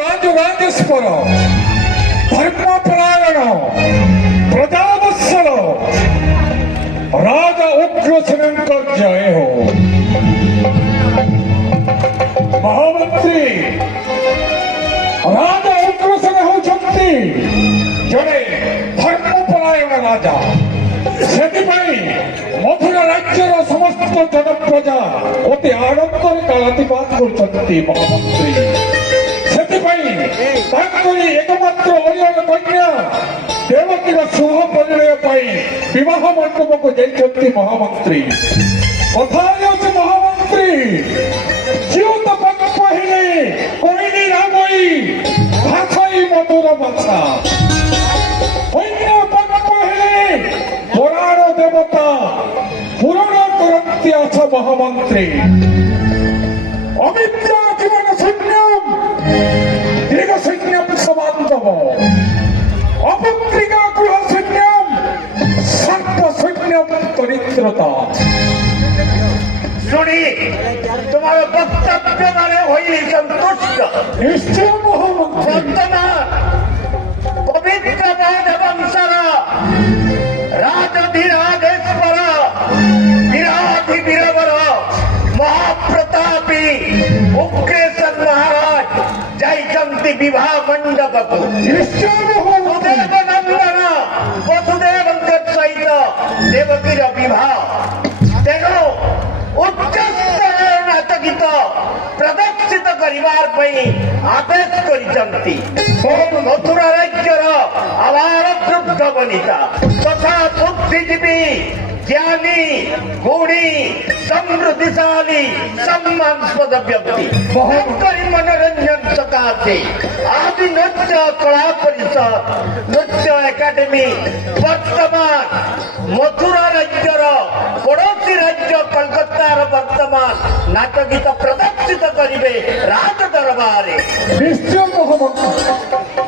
ರಾಜರಾಜೇಶ್ವರ ಧರ್ಮಪರಾಯಣ ಪ್ರಜಾವತ್ಸಲ राजा उग्रसेन का जय हो। महामंत्री राजा उग्रसेन होती जड़े धर्मपरायण राजा से मथुरा राज्यर समस्त जन प्रजा अति आनंदर कालातिपात करछन्ति। महामंत्री से एकमात्र अरियन कन्या देवकीर शुभ परिणय विवाह मंडप को जाइछन्ति। महामंत्री कथाय अछि महामंत्री जीवत पक्ष पहिले कोइनी रागई भाषाई मधुर भाषा अन्य पक्ष पहिले पुराण देवता पुराण करन्ति आस। महामंत्री अमित्या जीवन सैन्यम दीर्घ सैन्यम समान्तव अपत्रिका गृह सैन्यम सर्प सैन्यम परित्रता। सुनी तुम्हारे वक्तव्य माने होइली संतुष्ट। निश्चय महामंत्री वर्तमान पवित्र राजवंशर राजधिराजेश्वर विराधि वीरवर महाप्रतापी उग्रसेन महाराज जाइछन्ति विवाह मंडप को। निश्चय वसुदेव नंदन वसुदेवଙ୍କ सहित देवकीर विवाह तेणु उच्चस्तर नाटकीत प्रदर्शित करिवार पई आदेश करिसंती। मथुरा राज्यर आवार वृद्ध वनिता तथा बुद्धिजीवी ज्ञानी गुणी समृद्धिशाली सम्मानस्पद व्यक्ति मनोरंजन सकाशे आदि नृत्य कला परिषद नृत्य एकाडेमी वर्तमान मथुरा राज्यर पड़ोसी राज्य कलकत्तार वर्तमान नाटकीत प्रदर्शित करिवे राज दरबार। निश्चय महामंत्री